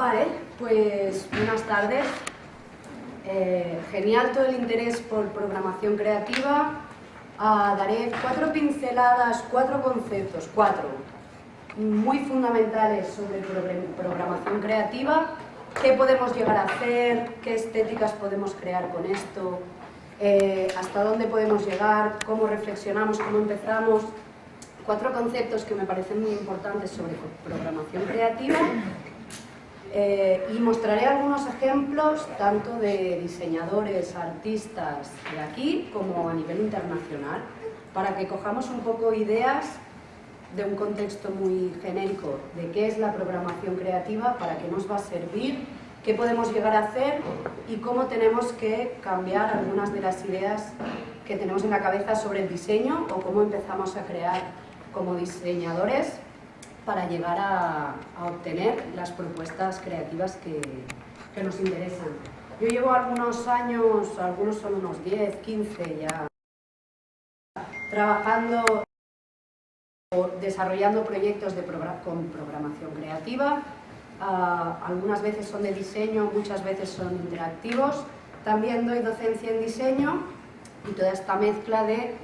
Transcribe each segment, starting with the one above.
Vale, pues buenas tardes. Genial todo el interés por programación creativa. Daré 4 pinceladas, 4 conceptos, 4 muy fundamentales sobre programación creativa. ¿Qué podemos llegar a hacer? ¿Qué estéticas podemos crear con esto? ¿Hasta dónde podemos llegar? ¿Cómo reflexionamos? ¿Cómo empezamos? 4 conceptos que me parecen muy importantes sobre programación creativa. Y mostraré algunos ejemplos tanto de diseñadores, artistas de aquí como a nivel internacional, para que cojamos un poco ideas de un contexto muy genérico de qué es la programación creativa, para qué nos va a servir, qué podemos llegar a hacer y cómo tenemos que cambiar algunas de las ideas que tenemos en la cabeza sobre el diseño o cómo empezamos a crear como diseñadores para llegar a obtener las propuestas creativas que nos interesan. Yo llevo algunos años, algunos son unos 10, 15 ya, trabajando o desarrollando proyectos con programación creativa. Algunas veces son de diseño, muchas veces son interactivos. También doy docencia en diseño y toda esta mezcla de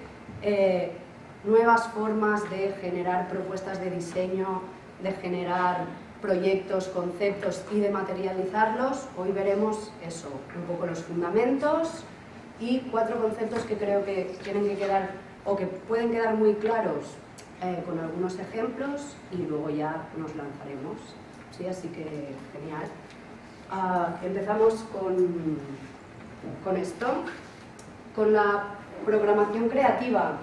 nuevas formas de generar propuestas de diseño, de generar proyectos, conceptos y de materializarlos. Hoy veremos eso, un poco los fundamentos y 4 conceptos que creo que tienen que quedar o que pueden quedar muy claros con algunos ejemplos y luego ya nos lanzaremos. ¿Sí? Así que genial. Empezamos con esto, con la programación creativa.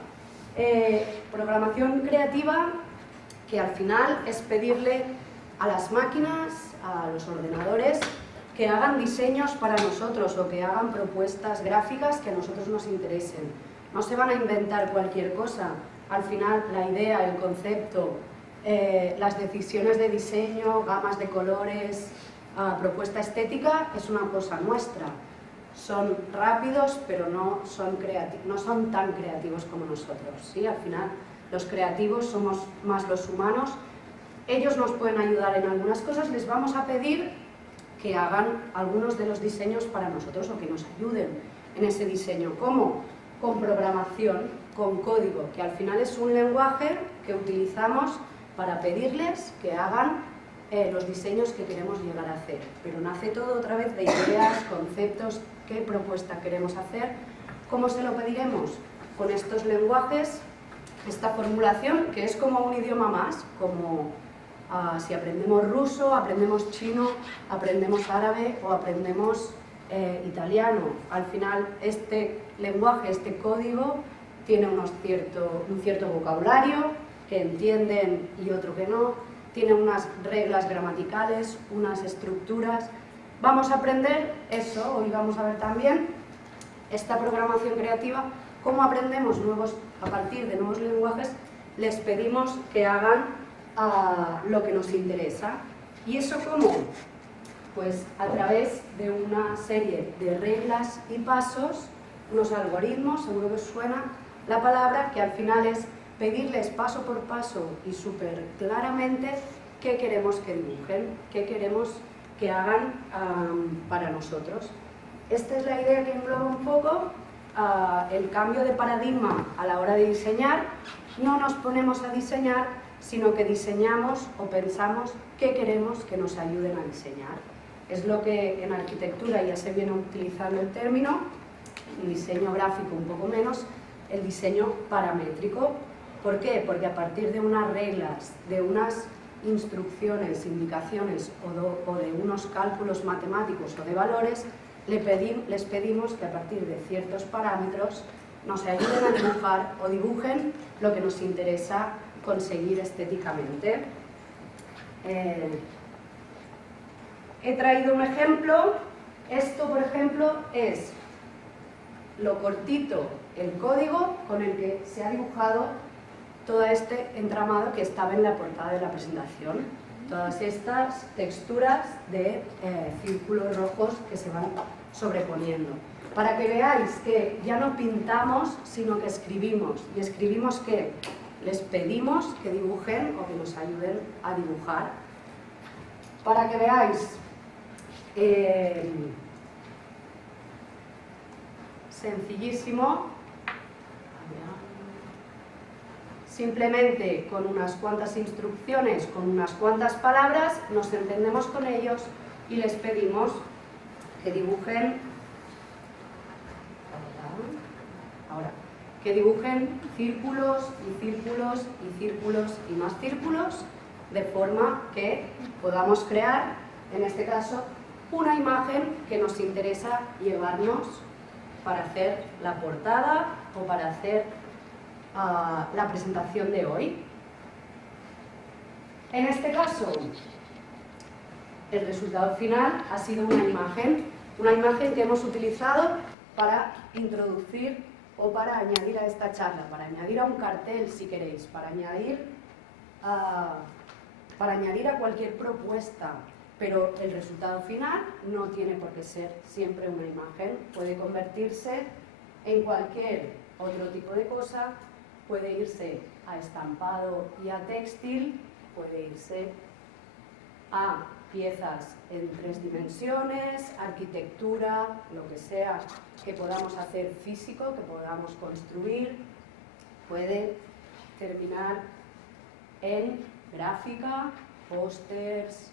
Programación creativa que al final es pedirle a las máquinas, a los ordenadores, que hagan diseños para nosotros o que hagan propuestas gráficas que a nosotros nos interesen. No se van a inventar cualquier cosa. Al final la idea, el concepto, las decisiones de diseño, gamas de colores, propuesta estética es una cosa nuestra. Son rápidos, pero no son tan creativos como nosotros, ¿sí? Al final, los creativos somos más los humanos. Ellos nos pueden ayudar en algunas cosas, les vamos a pedir que hagan algunos de los diseños para nosotros o que nos ayuden en ese diseño. ¿Cómo? Con programación, con código, que al final es un lenguaje que utilizamos para pedirles que hagan los diseños que queremos llegar a hacer. Pero nace todo otra vez de ideas, conceptos, qué propuesta queremos hacer. ¿Cómo se lo pediremos? Con estos lenguajes, esta formulación, que es como un idioma más, como si aprendemos ruso, aprendemos chino, aprendemos árabe o aprendemos italiano. Al final, este lenguaje, este código, tiene un cierto vocabulario que entienden y otro que no, tiene unas reglas gramaticales, unas estructuras. Vamos a aprender eso, hoy vamos a ver también esta programación creativa, cómo aprendemos a partir de nuevos lenguajes, les pedimos que hagan lo que nos interesa. ¿Y eso cómo? Pues a través de una serie de reglas y pasos, unos algoritmos, seguro que os suena la palabra, que al final es pedirles paso por paso y súper claramente qué queremos que dibujen, qué queremos que hagan para nosotros. Esta es la idea que engloba un poco el cambio de paradigma a la hora de diseñar. No nos ponemos a diseñar, sino que diseñamos o pensamos qué queremos que nos ayuden a diseñar. Es lo que en arquitectura ya se viene utilizando el término, en diseño gráfico un poco menos, el diseño paramétrico. ¿Por qué? Porque a partir de unas reglas, de unas instrucciones, indicaciones o de unos cálculos matemáticos o de valores, les pedimos que a partir de ciertos parámetros nos ayuden a dibujar o dibujen lo que nos interesa conseguir estéticamente. He traído un ejemplo. Esto, por ejemplo, es lo cortito, el código con el que se ha dibujado todo este entramado que estaba en la portada de la presentación. Todas estas texturas de círculos rojos que se van sobreponiendo. Para que veáis que ya no pintamos, sino que escribimos. ¿Y escribimos qué? Les pedimos que dibujen o que nos ayuden a dibujar. Para que veáis Sencillísimo. Simplemente con unas cuantas instrucciones, con unas cuantas palabras, nos entendemos con ellos y les pedimos que dibujen, que dibujen círculos y círculos y círculos y más círculos, de forma que podamos crear, en este caso, una imagen que nos interesa llevarnos para hacer la portada o para hacer la presentación de hoy. En este caso, el resultado final ha sido una imagen que hemos utilizado para introducir o para añadir a esta charla, para añadir a un cartel si queréis, para añadir a cualquier propuesta, pero el resultado final no tiene por qué ser siempre una imagen, puede convertirse en cualquier otro tipo de cosa, puede irse a estampado y a textil, puede irse a piezas en 3 dimensiones, arquitectura, lo que sea que podamos hacer físico, que podamos construir, puede terminar en gráfica, pósters,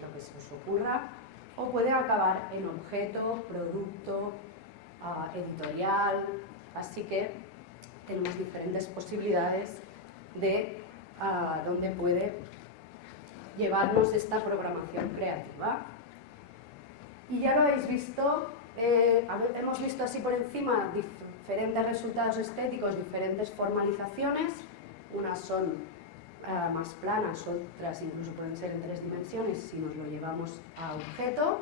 lo que se os ocurra, o puede acabar en objeto, producto, editorial, así que tenemos diferentes posibilidades de dónde puede llevarnos esta programación creativa. Y ya lo habéis visto, hemos visto así por encima diferentes resultados estéticos, diferentes formalizaciones, unas son más planas, otras incluso pueden ser en 3 dimensiones si nos lo llevamos a objeto.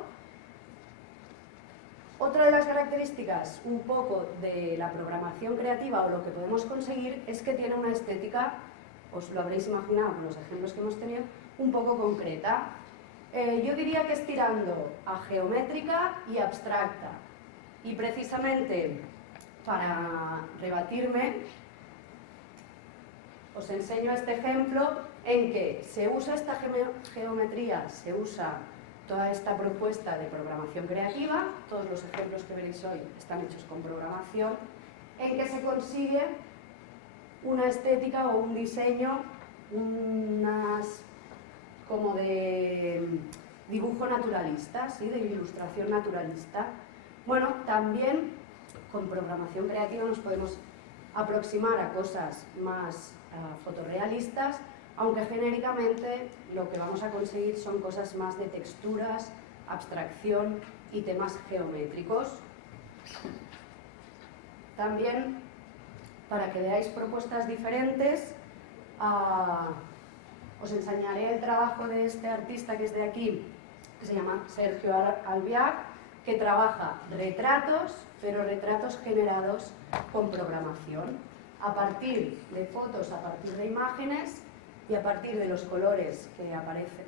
Otra de las características un poco de la programación creativa o lo que podemos conseguir es que tiene una estética, os lo habréis imaginado con los ejemplos que hemos tenido, un poco concreta. Yo diría que es tirando a geométrica y abstracta. Y precisamente para rebatirme, os enseño este ejemplo en que se usa esta geometría, se usa toda esta propuesta de programación creativa, todos los ejemplos que veréis hoy están hechos con programación, en que se consigue una estética o un diseño, unas como de dibujo naturalista, ¿sí? De ilustración naturalista. Bueno, también con programación creativa nos podemos aproximar a cosas más fotorrealistas, aunque genéricamente lo que vamos a conseguir son cosas más de texturas, abstracción y temas geométricos. También, para que veáis propuestas diferentes, os enseñaré el trabajo de este artista que es de aquí, que se llama Sergio Albiach, que trabaja retratos, pero retratos generados con programación, a partir de fotos, a partir de imágenes y a partir de los colores que aparecen,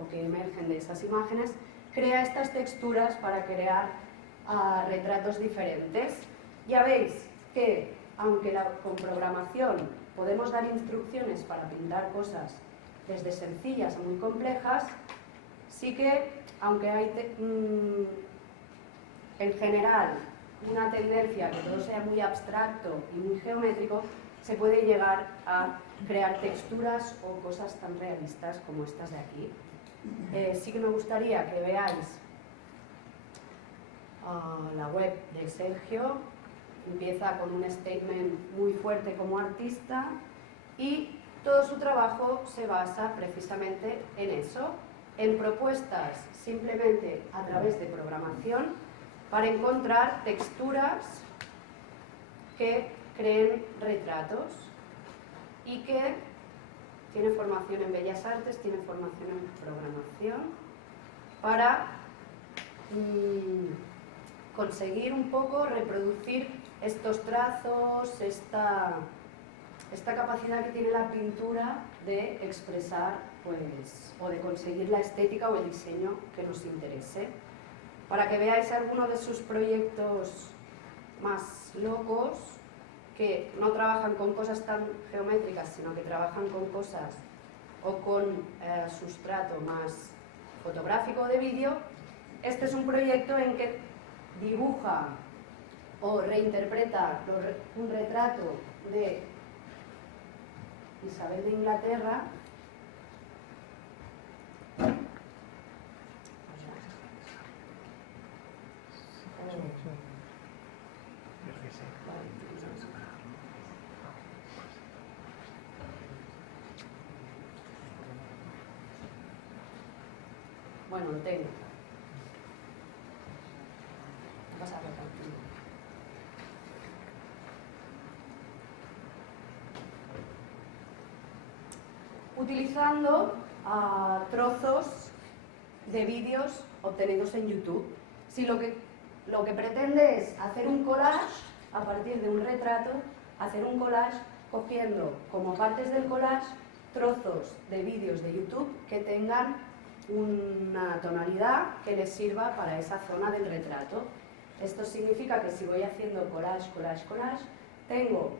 o que emergen de esas imágenes, crea estas texturas para crear retratos diferentes. Ya veis que, aunque con programación podemos dar instrucciones para pintar cosas desde sencillas a muy complejas, sí que, aunque hay en general una tendencia a que todo sea muy abstracto y muy geométrico, se puede llegar a crear texturas o cosas tan realistas como estas de aquí. Sí que me gustaría que veáis la web de Sergio. Empieza con un statement muy fuerte como artista y todo su trabajo se basa precisamente en eso, en propuestas simplemente a través de programación para encontrar texturas que creen retratos y que tiene formación en Bellas Artes, tiene formación en programación para conseguir un poco reproducir estos trazos, esta capacidad que tiene la pintura de expresar, pues, o de conseguir la estética o el diseño que nos interese. Para que veáis algunos de sus proyectos más locos, que no trabajan con cosas tan geométricas, sino que trabajan con cosas o con sustrato más fotográfico o de vídeo, este es un proyecto en que dibuja o reinterpreta un retrato de Isabel de Inglaterra. Bueno, lo tengo. Vas a ver contigo. Utilizando trozos de vídeos obtenidos en YouTube. Si lo que pretende es hacer un collage a partir de un retrato, hacer un collage cogiendo como partes del collage trozos de vídeos de YouTube que tengan una tonalidad que les sirva para esa zona del retrato. Esto significa que si voy haciendo collage, collage, collage, tengo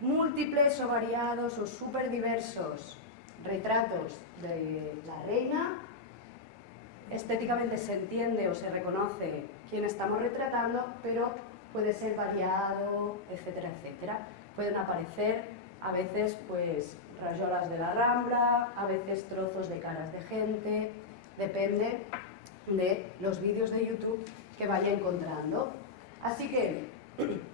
múltiples o variados o súper diversos retratos de la reina. Estéticamente se entiende o se reconoce quién estamos retratando, pero puede ser variado, etcétera, etcétera. Pueden aparecer a veces pues rayolas de la Rambla, a veces trozos de caras de gente, depende de los vídeos de YouTube que vaya encontrando. Así que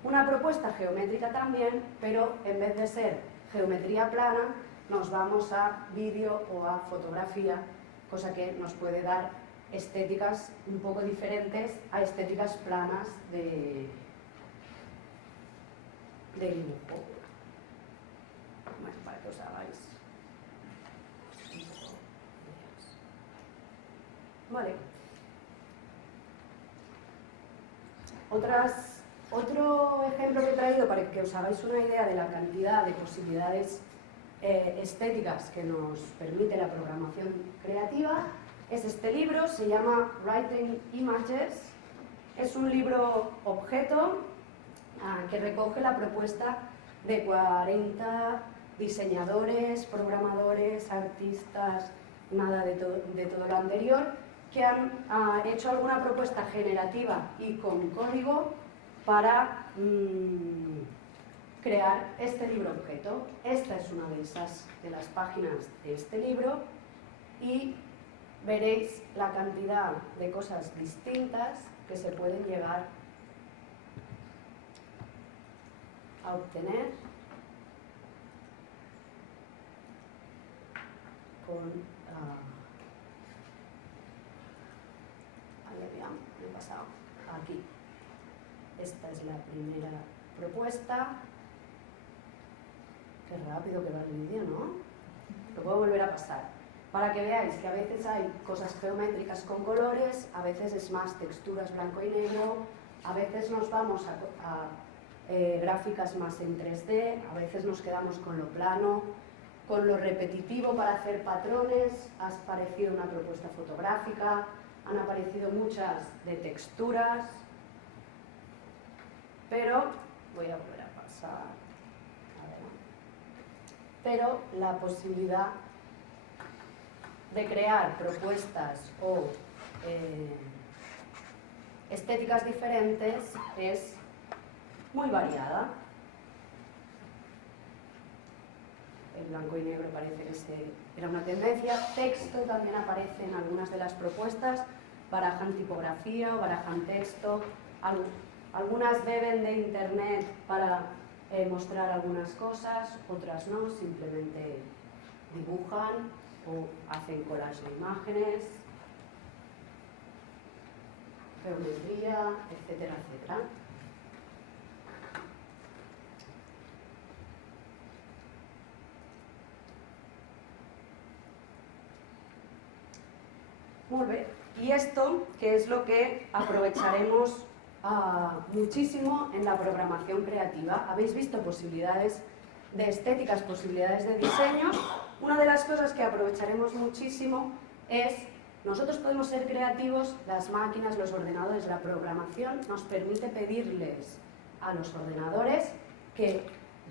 una propuesta geométrica también, pero en vez de ser geometría plana, nos vamos a vídeo o a fotografía, cosa que nos puede dar estéticas un poco diferentes a estéticas planas de dibujo. Bueno, para que os hagáis un poco ideas. Vale. Otro ejemplo que he traído para que os hagáis una idea de la cantidad de posibilidades estéticas que nos permite la programación creativa es este libro, se llama Writing Images. Es un libro objeto que recoge la propuesta de 40 diseñadores, programadores, artistas, nada de todo lo anterior, que han hecho alguna propuesta generativa y con código para crear este libro objeto. Esta es una de las páginas de este libro y veréis la cantidad de cosas distintas que se pueden llegar a obtener con me he pasado aquí. Esta es la primera propuesta. Qué rápido que va el vídeo, ¿no? Lo puedo volver a pasar. Para que veáis que a veces hay cosas geométricas con colores, a veces es más texturas blanco y negro, a veces nos vamos a gráficas más en 3D, a veces nos quedamos con lo plano, con lo repetitivo para hacer patrones. Ha aparecido una propuesta fotográfica, han aparecido muchas de texturas, pero voy a volver a pasar. Pero la posibilidad de crear propuestas o estéticas diferentes es muy variada. El blanco y negro parece que era una tendencia. Texto también aparece en algunas de las propuestas, barajan tipografía o barajan texto. Algunas beben de internet para mostrar algunas cosas, otras no, simplemente dibujan o hacen collage de imágenes, geometría, etcétera, etcétera. Muy bien. Y esto, que es lo que aprovecharemos muchísimo en la programación creativa. Habéis visto posibilidades de estéticas, posibilidades de diseño. Una de las cosas que aprovecharemos muchísimo es, nosotros podemos ser creativos, las máquinas, los ordenadores, la programación nos permite pedirles a los ordenadores que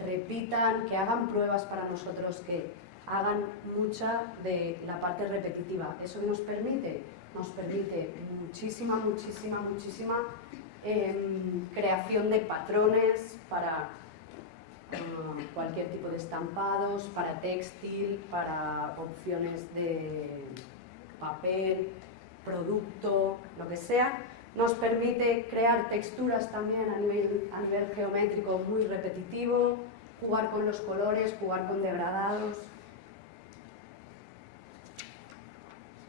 repitan, que hagan pruebas para nosotros, que hagan mucha de la parte repetitiva. ¿Eso qué nos permite? Nos permite muchísima creación de patrones para cualquier tipo de estampados, para textil, para opciones de papel, producto, lo que sea. Nos permite crear texturas también a nivel geométrico muy repetitivo, jugar con los colores, jugar con degradados.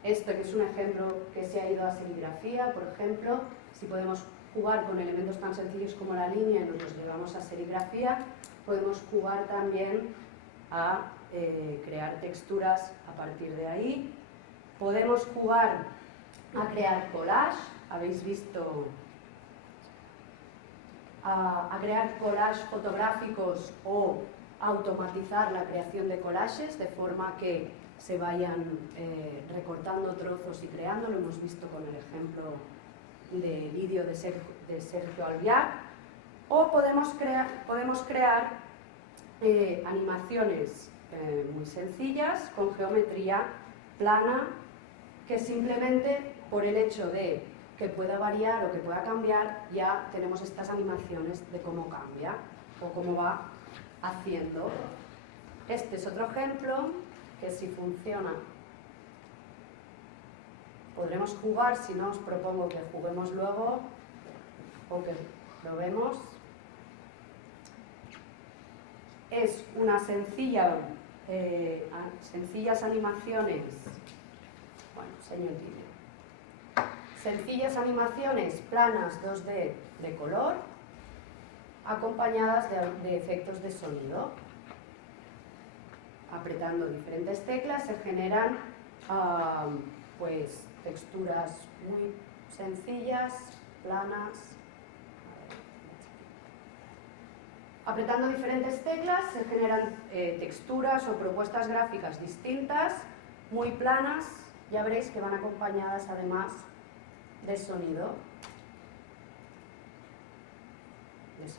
Esto que es un ejemplo que se ha ido a serigrafía, por ejemplo, si podemos jugar con elementos tan sencillos como la línea y nos los llevamos a serigrafía, podemos jugar también a crear texturas a partir de ahí. Podemos jugar a crear collage, habéis visto, a crear collage fotográficos o automatizar la creación de collages de forma que se vayan recortando trozos y creando, lo hemos visto con el ejemplo de vídeo de Sergio Albiach, o podemos crear animaciones muy sencillas con geometría plana que simplemente por el hecho de que pueda variar o que pueda cambiar ya tenemos estas animaciones de cómo cambia o cómo va haciendo. Este es otro ejemplo que si funciona podremos jugar, si no os propongo que juguemos luego o que lo vemos. Es una sencillas animaciones, bueno, enseño el vídeo. Sencillas animaciones planas 2D de color acompañadas de efectos de sonido. Apretando diferentes teclas se generan pues texturas muy sencillas, planas. Apretando diferentes teclas se generan texturas o propuestas gráficas distintas, muy planas. Ya veréis que van acompañadas además de sonido. De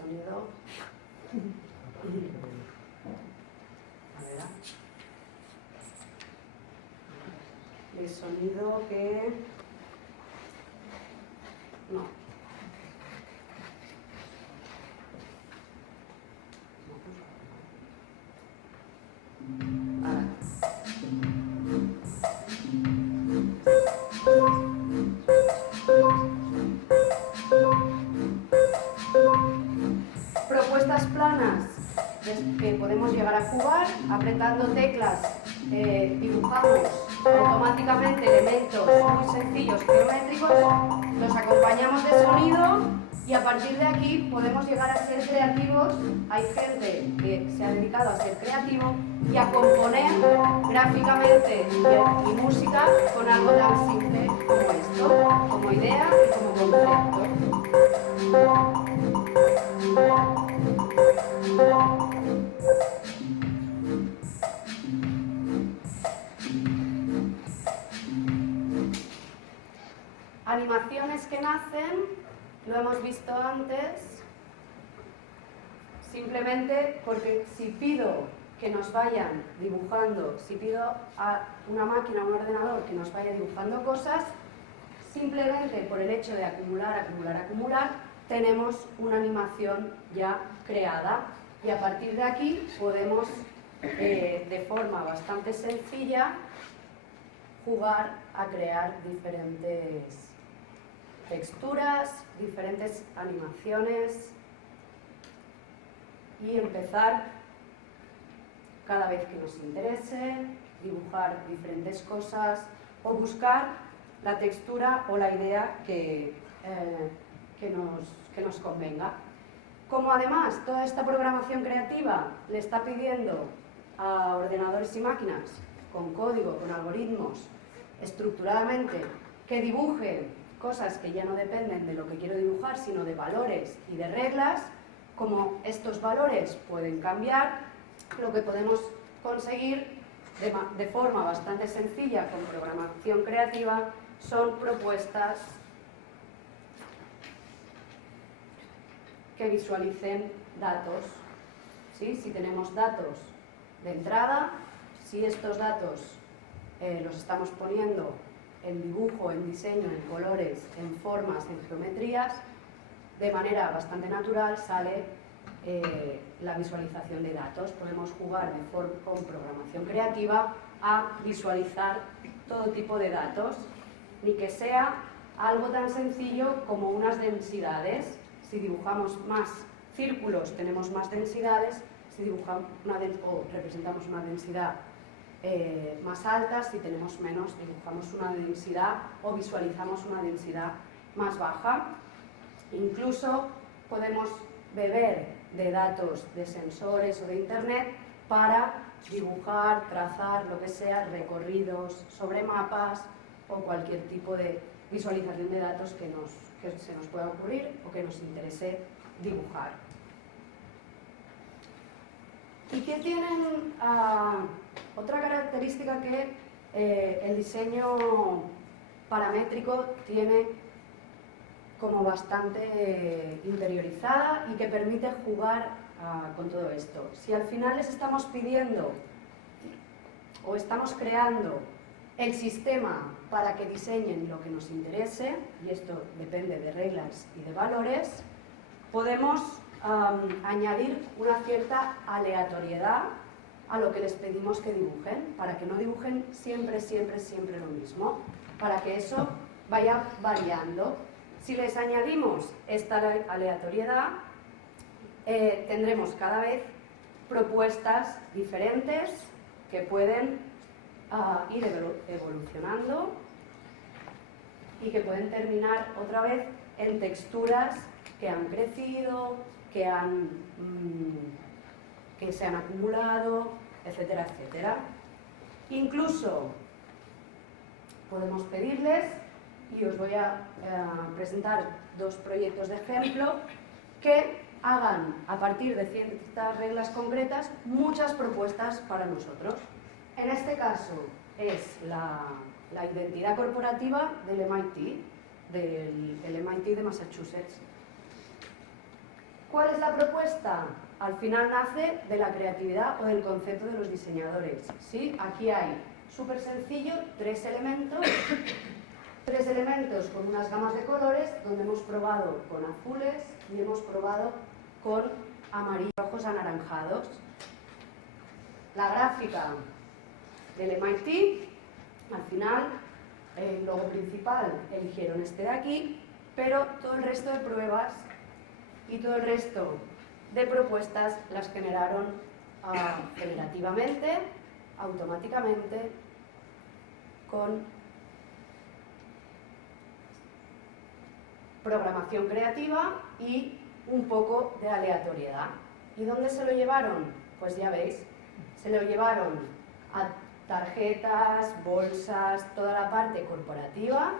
sonido que no. Propuestas planas que podemos llegar a jugar apretando teclas, dibujamos automáticamente elementos muy sencillos geométricos, los acompañamos de sonido y a partir de aquí podemos llegar a ser creativos. Hay gente que se ha dedicado a ser creativo y a componer gráficamente y música con algo tan simple como esto, como idea y como concepto. Animaciones que nacen, lo hemos visto antes, simplemente porque si pido que nos vayan dibujando, si pido a una máquina, a un ordenador que nos vaya dibujando cosas, simplemente por el hecho de acumular, tenemos una animación ya creada y a partir de aquí podemos, de forma bastante sencilla, jugar a crear diferentes texturas, diferentes animaciones y empezar cada vez que nos interese, dibujar diferentes cosas o buscar la textura o la idea que nos convenga. Como además toda esta programación creativa le está pidiendo a ordenadores y máquinas con código, con algoritmos, estructuradamente, que dibujen cosas que ya no dependen de lo que quiero dibujar, sino de valores y de reglas, como estos valores pueden cambiar, lo que podemos conseguir de forma bastante sencilla con programación creativa son propuestas que visualicen datos. ¿Sí? Si tenemos datos de entrada, si estos datos los estamos poniendo en dibujo, en diseño, en colores, en formas, en geometrías, de manera bastante natural sale la visualización de datos. Podemos jugar con programación creativa a visualizar todo tipo de datos, ni que sea algo tan sencillo como unas densidades. Si dibujamos más círculos tenemos más densidades, si dibujamos o representamos una densidad más alta, si tenemos menos dibujamos una densidad o visualizamos una densidad más baja. Incluso podemos beber de datos de sensores o de internet para dibujar, trazar, lo que sea, recorridos sobre mapas o cualquier tipo de visualización de datos que se nos pueda ocurrir o que nos interese dibujar. ¿Y qué tienen? Otra característica que el diseño paramétrico tiene como bastante interiorizada y que permite jugar con todo esto. Si al final les estamos pidiendo o estamos creando el sistema para que diseñen lo que nos interese, y esto depende de reglas y de valores, podemos añadir una cierta aleatoriedad a lo que les pedimos que dibujen, para que no dibujen siempre lo mismo, para que eso vaya variando. Si les añadimos esta aleatoriedad, tendremos cada vez propuestas diferentes que pueden ir evolucionando y que pueden terminar otra vez en texturas que han crecido, que se han acumulado, etcétera, etcétera. Incluso podemos pedirles, y os voy a presentar dos proyectos de ejemplo, que hagan, a partir de ciertas reglas concretas, muchas propuestas para nosotros. En este caso es la identidad corporativa del MIT de Massachusetts. ¿Cuál es la propuesta? Al final nace de la creatividad o del concepto de los diseñadores. ¿Sí? Aquí hay, súper sencillo, tres elementos con unas gamas de colores, donde hemos probado con azules y hemos probado con amarillos, rojos, anaranjados. La gráfica del MIT, al final, el logo principal eligieron este de aquí, pero todo el resto de pruebas y todo el resto de propuestas las generaron generativamente, automáticamente, con programación creativa y un poco de aleatoriedad. ¿Y dónde se lo llevaron? Pues ya veis, se lo llevaron a tarjetas, bolsas, toda la parte corporativa,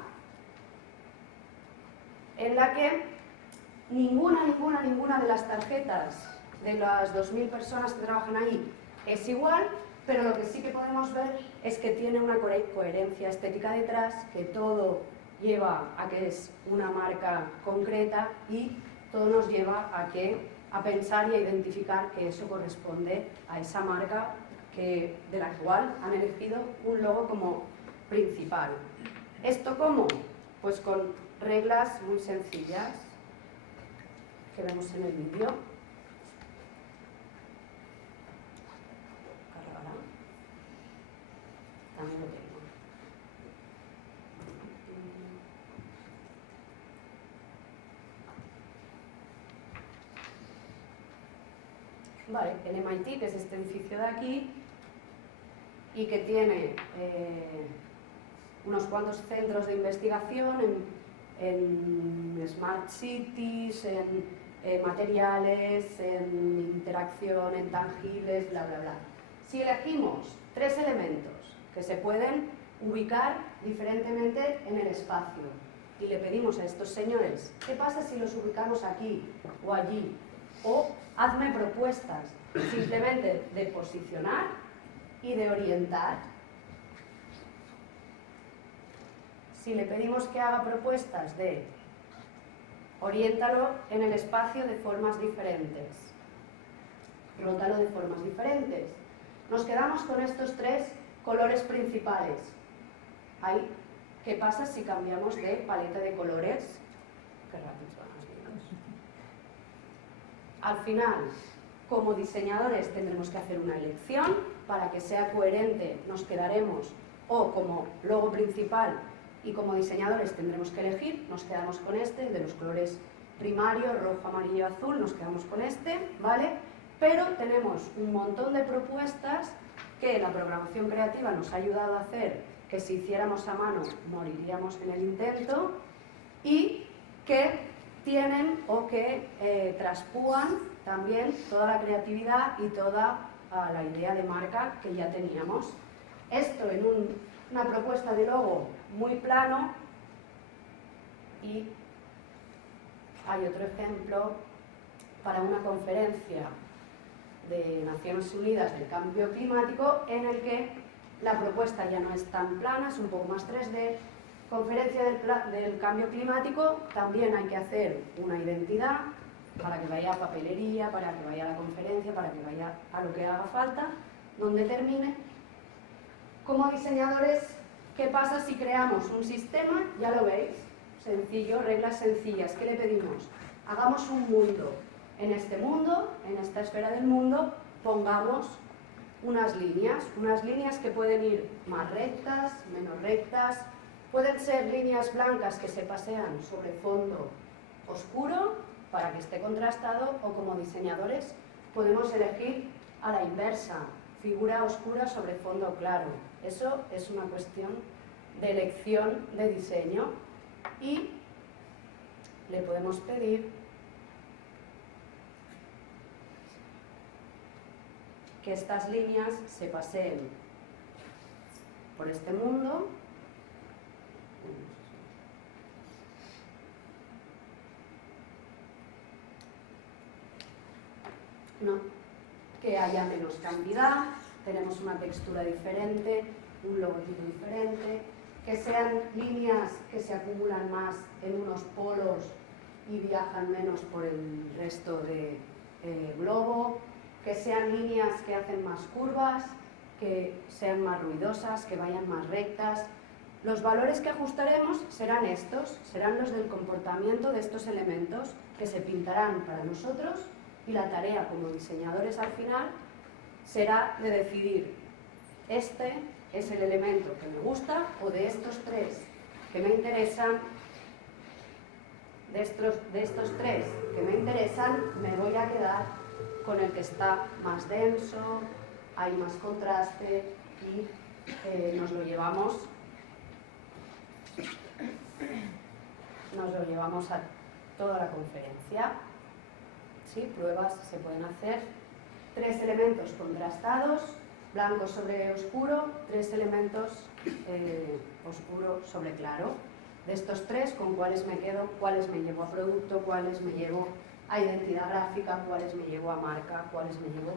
en la que ninguna de las tarjetas de las 2000 personas que trabajan ahí es igual, pero lo que sí que podemos ver es que tiene una coherencia estética detrás, que todo lleva a que es una marca concreta y todo nos lleva a pensar y a identificar que eso corresponde a esa marca de la cual han elegido un logo como principal. ¿Esto cómo? Pues con reglas muy sencillas que vemos en el vídeo. Cargará. También lo tengo. Vale, el MIT, que es este edificio de aquí, y que tiene unos cuantos centros de investigación en Smart Cities, en materiales, en interacción, en tangibles, bla, bla, bla. Si elegimos tres elementos que se pueden ubicar diferentemente en el espacio y le pedimos a estos señores, ¿qué pasa si los ubicamos aquí o allí? O hazme propuestas simplemente de posicionar y de orientar. Si le pedimos que haga propuestas de oriéntalo en el espacio de formas diferentes, rótalo de formas diferentes, Nos quedamos con estos tres colores principales. Ahí, ¿qué pasa si cambiamos de paleta de colores? Qué rápidos van los niños. Al final, como diseñadores tendremos que hacer una elección. Para que sea coherente nos quedaremos, o como logo principal, y como diseñadores tendremos que elegir, nos quedamos con este, de los colores primarios, rojo, amarillo, azul, nos quedamos con este, ¿vale? Pero tenemos un montón de propuestas que la programación creativa nos ha ayudado a hacer, que si hiciéramos a mano moriríamos en el intento, y que tienen o que traspúan también toda la creatividad y toda la idea de marca que ya teníamos. Esto en una propuesta de logo muy plano, y hay otro ejemplo para una conferencia de Naciones Unidas del Cambio Climático en el que la propuesta ya no es tan plana, es un poco más 3D. Conferencia del Cambio Climático, también hay que hacer una identidad para que vaya a papelería, para que vaya a la conferencia, para que vaya a lo que haga falta, donde termine. Como diseñadores, ¿qué pasa si creamos un sistema? Ya lo veis, sencillo, reglas sencillas. ¿Qué le pedimos? Hagamos un mundo. En este mundo, en esta esfera del mundo, pongamos unas líneas que pueden ir más rectas, menos rectas, pueden ser líneas blancas que se pasean sobre fondo oscuro para que esté contrastado, o como diseñadores podemos elegir a la inversa, figura oscura sobre fondo claro. Eso es una cuestión de elección de diseño, y le podemos pedir que estas líneas se paseen por este mundo que haya menos cantidad, tenemos una textura diferente, un logotipo diferente, que sean líneas que se acumulan más en unos polos y viajan menos por el resto del globo, que sean líneas que hacen más curvas, que sean más ruidosas, que vayan más rectas. Los valores que ajustaremos serán estos, serán los del comportamiento de estos elementos que se pintarán para nosotros, y la tarea como diseñadores al final será de decidir: este es el elemento que me gusta, o de estos tres que me interesan, de estos tres que me interesan, me voy a quedar con el que está más denso, hay más contraste, y nos lo llevamos a toda la conferencia. ¿Sí? Pruebas se pueden hacer. 3 elementos contrastados, blanco sobre oscuro, 3 elementos oscuro sobre claro. De estos 3, ¿con cuáles me quedo? ¿Cuáles me llevo a producto? ¿Cuáles me llevo a identidad gráfica? ¿Cuáles me llevo a marca? ¿Cuáles me llevo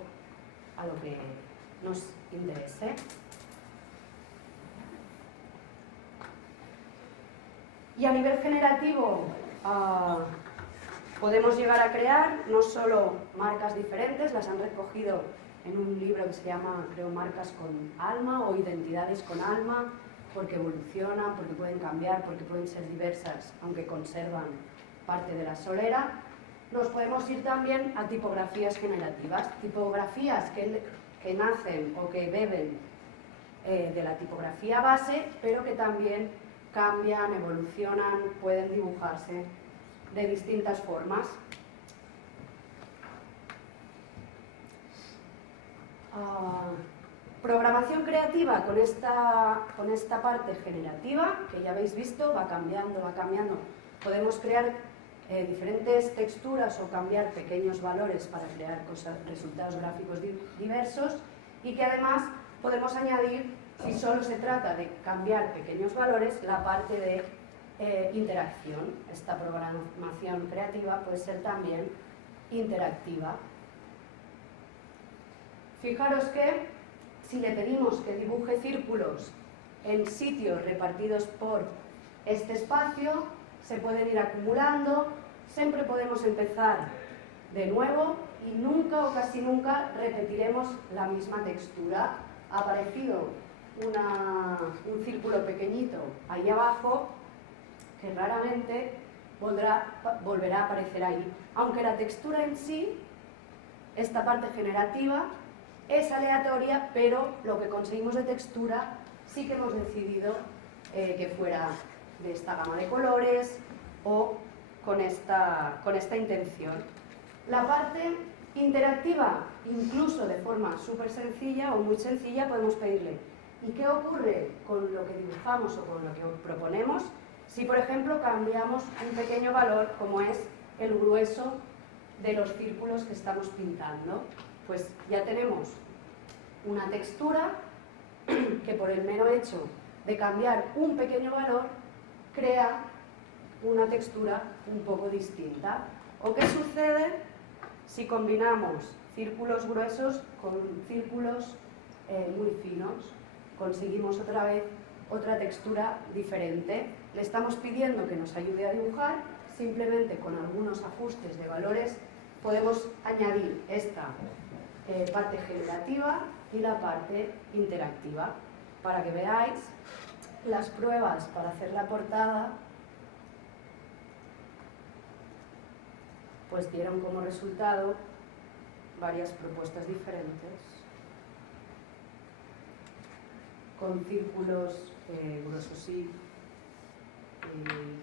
a lo que nos interese? Y a nivel generativo, podemos llegar a crear no solo marcas diferentes, las han recogido en un libro que se llama, creo, Marcas con Alma o Identidades con Alma, porque evolucionan, porque pueden cambiar, porque pueden ser diversas, aunque conservan parte de la solera. Nos podemos ir también a tipografías generativas, tipografías que nacen o que beben de la tipografía base, pero que también cambian, evolucionan, pueden dibujarse de distintas formas. Programación creativa con esta parte generativa, que ya habéis visto, va cambiando. Podemos crear diferentes texturas o cambiar pequeños valores para crear resultados gráficos diversos, y que además podemos añadir, si solo se trata de cambiar pequeños valores, la parte de interacción. Esta programación creativa puede ser también interactiva. Fijaros que si le pedimos que dibuje círculos en sitios repartidos por este espacio, se pueden ir acumulando. Siempre podemos empezar de nuevo y nunca o casi nunca repetiremos la misma textura. Ha aparecido un círculo pequeñito ahí abajo que raramente volverá a aparecer ahí, aunque la textura en sí, esta parte generativa, es aleatoria, pero lo que conseguimos de textura sí que hemos decidido que fuera de esta gama de colores o con esta intención. La parte interactiva, incluso de forma súper sencilla o muy sencilla, podemos pedirle ¿y qué ocurre con lo que dibujamos o con lo que proponemos si, por ejemplo, cambiamos un pequeño valor como es el grueso de los círculos que estamos pintando? Pues ya tenemos una textura que por el mero hecho de cambiar un pequeño valor crea una textura un poco distinta. ¿O qué sucede si combinamos círculos gruesos con círculos muy finos? Conseguimos otra vez otra textura diferente. Le estamos pidiendo que nos ayude a dibujar, simplemente con algunos ajustes de valores podemos añadir esta parte generativa y la parte interactiva. Para que veáis, las pruebas para hacer la portada pues dieron como resultado varias propuestas diferentes con círculos gruesos y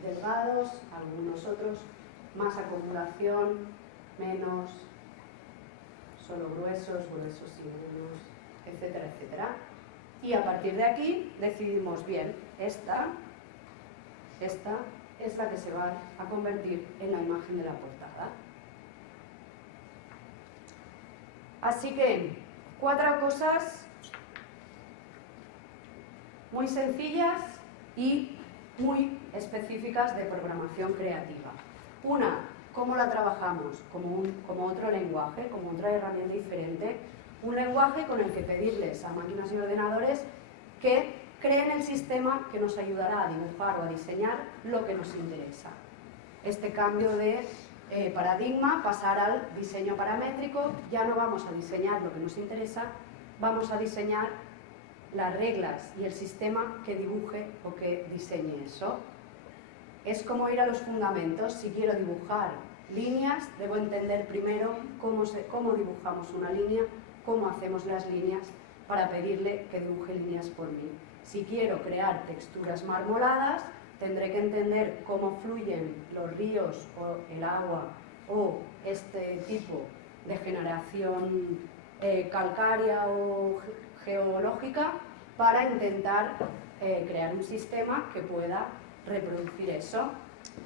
delgados, algunos otros más acumulación, menos, solo gruesos y menos, etcétera, etcétera. Y a partir de aquí decidimos, bien, esta es la que se va a convertir en la imagen de la portada. Así que, 4 cosas muy sencillas y muy específicas de programación creativa. Una, ¿cómo la trabajamos? Como otro lenguaje, como otra herramienta diferente. Un lenguaje con el que pedirles a máquinas y ordenadores que creen el sistema que nos ayudará a dibujar o a diseñar lo que nos interesa. Este cambio de paradigma, pasar al diseño paramétrico, ya no vamos a diseñar lo que nos interesa, vamos a diseñar las reglas y el sistema que dibuje o que diseñe eso. Es como ir a los fundamentos. Si quiero dibujar líneas, debo entender primero cómo dibujamos una línea, cómo hacemos las líneas para pedirle que dibuje líneas por mí. Si quiero crear texturas marmoladas, tendré que entender cómo fluyen los ríos o el agua o este tipo de generación calcárea o geológica para intentar crear un sistema que pueda reproducir eso.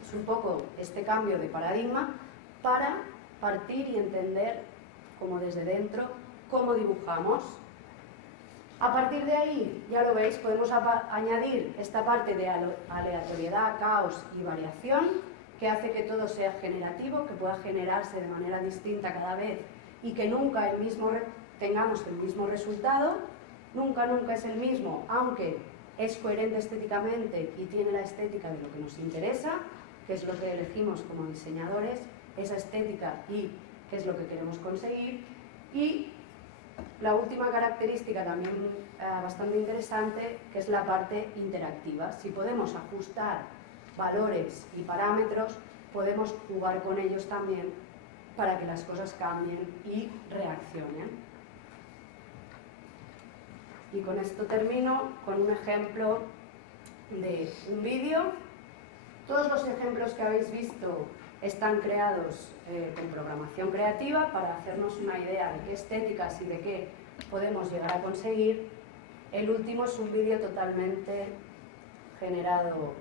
Es un poco este cambio de paradigma para partir y entender como desde dentro cómo dibujamos. A partir de ahí, ya lo veis, podemos añadir esta parte de aleatoriedad, caos y variación que hace que todo sea generativo, que pueda generarse de manera distinta cada vez y que nunca tengamos el mismo resultado. Nunca es el mismo, aunque es coherente estéticamente y tiene la estética de lo que nos interesa, que es lo que elegimos como diseñadores, esa estética y qué es lo que queremos conseguir. Y la última característica también bastante interesante, que es la parte interactiva. Si podemos ajustar valores y parámetros, podemos jugar con ellos también para que las cosas cambien y reaccionen. Y con esto termino con un ejemplo de un vídeo. Todos los ejemplos que habéis visto están creados con programación creativa para hacernos una idea de qué estéticas y de qué podemos llegar a conseguir. El último es un vídeo totalmente generado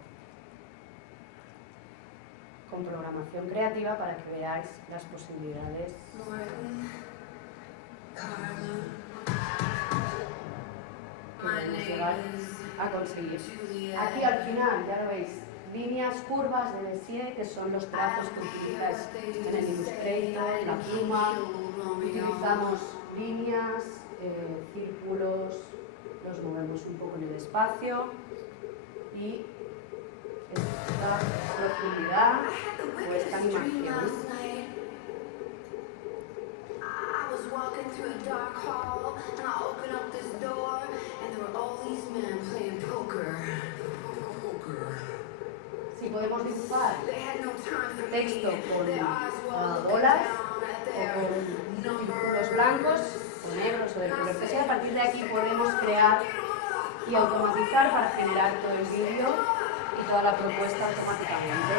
con programación creativa para que veáis las posibilidades que podemos llegar a conseguir. Aquí al final, ya lo veis, líneas curvas de Bézier, que son los trazos que utilizáis en el Illustrator, en la pluma. Utilizamos líneas, círculos, los movemos un poco en el espacio y esta profundidad o esta animación. podemos dibujar texto con bolas o con círculos blancos o negros o del color que sea. A partir de aquí podemos crear y automatizar para generar todo el vídeo y toda la propuesta automáticamente.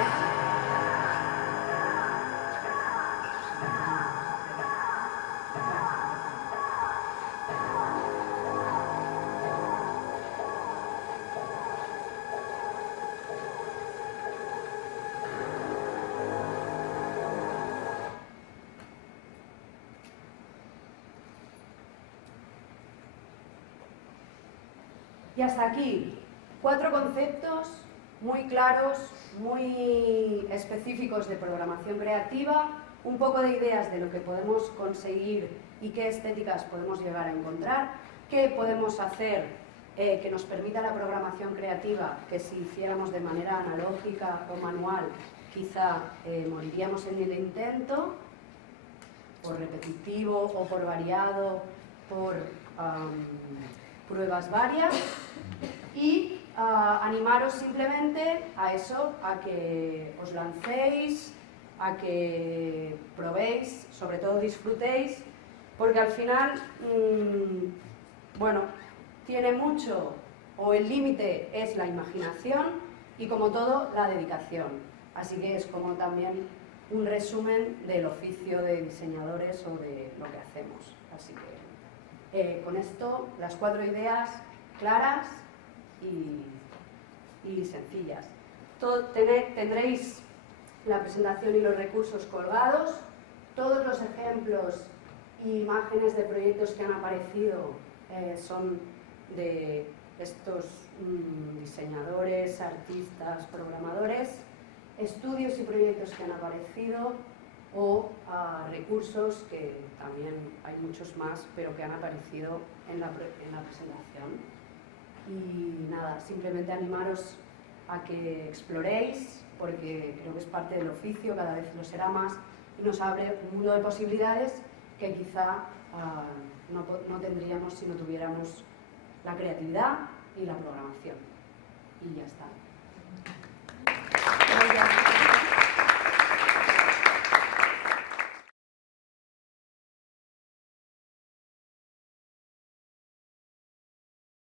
Y hasta aquí, 4 conceptos muy claros, muy específicos de programación creativa, un poco de ideas de lo que podemos conseguir y qué estéticas podemos llegar a encontrar, qué podemos hacer que nos permita la programación creativa, que si hiciéramos de manera analógica o manual, quizá moriríamos en el intento, por repetitivo o por variado, por pruebas varias, y animaros simplemente a eso, a que os lancéis, a que probéis, sobre todo disfrutéis, porque al final, bueno, tiene mucho, o el límite es la imaginación y como todo, la dedicación. Así que es como también un resumen del oficio de diseñadores o de lo que hacemos. Así que con esto, las 4 ideas claras y sencillas. Tendréis la presentación y los recursos colgados, todos los ejemplos e imágenes de proyectos que han aparecido son de estos diseñadores, artistas, programadores, estudios y proyectos que han aparecido o recursos que también hay muchos más, pero que han aparecido en la presentación. Y nada, simplemente animaros a que exploréis, porque creo que es parte del oficio, cada vez lo será más, y nos abre un mundo de posibilidades que quizá no tendríamos si no tuviéramos la creatividad y la programación. Y ya está. Gracias.